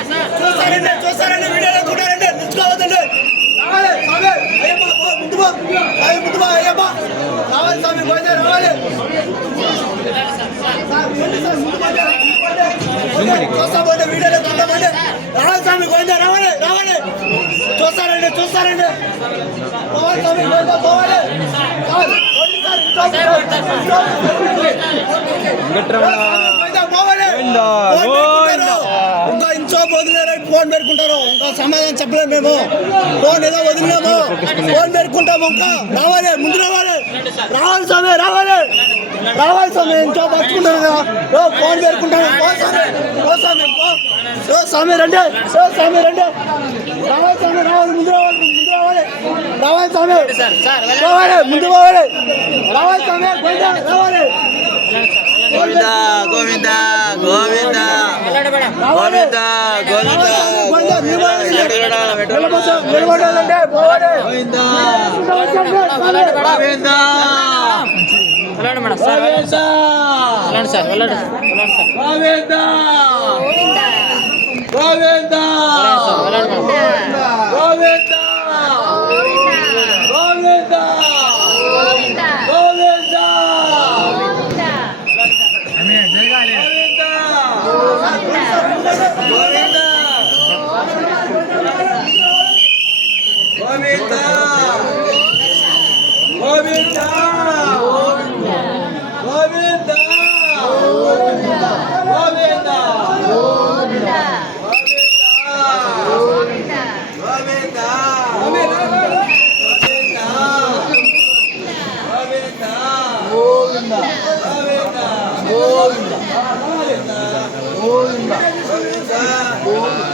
చూస్తారండి చూస్తారండి వీడియోలో చూడాలండి నిలుచుకోవద్దండి రావాలి స్వామి పోతే రావాలి చూస్తా పోతే వీడియోలో స్వామి పోతే రావాలి రావాలి చూస్తారండి చూస్తారండి పోవాలి స్వామి పోతే పోవాలి వెంకట్రమణ గోవిందా సార్, వదిలేరని ఫోన్ పెట్టుకుంటారు. ఇంకా సమాధానం చెప్పలేము మేము. ఫోన్ ఏదో వదిలినాము ఫోన్ పెట్టుకుంటాము ఇంకా. రావాలి ముందు రావాలి. రావాలి స్వామి రావాలి. రావాలి స్వామి ఇంట్లో పట్టుకుంటారు కదా. ఓ, ఫోన్ పెట్టుకుంటాను ఓ స్వామి ఓ స్వామి ఓ. స్వామి రండి. ఓ స్వామి రండి. రావాలి స్వామి రావాలి ముందు రావాలి ముందు రావాలి. రావాలి స్వామి. రావాలి ముందు పోవాలి రావాలి స్వామి రావాలి. గోవిందా గోవిందా. నిలబడాలంటే పోవాలి గోవింద గోవింద గోవింద వెళ్ళండి మేడం సార్ వెళ్ళండి సార్ వెళ్ళండి సార్ 된다. 모인다. 모인다. 모인다. 모인다.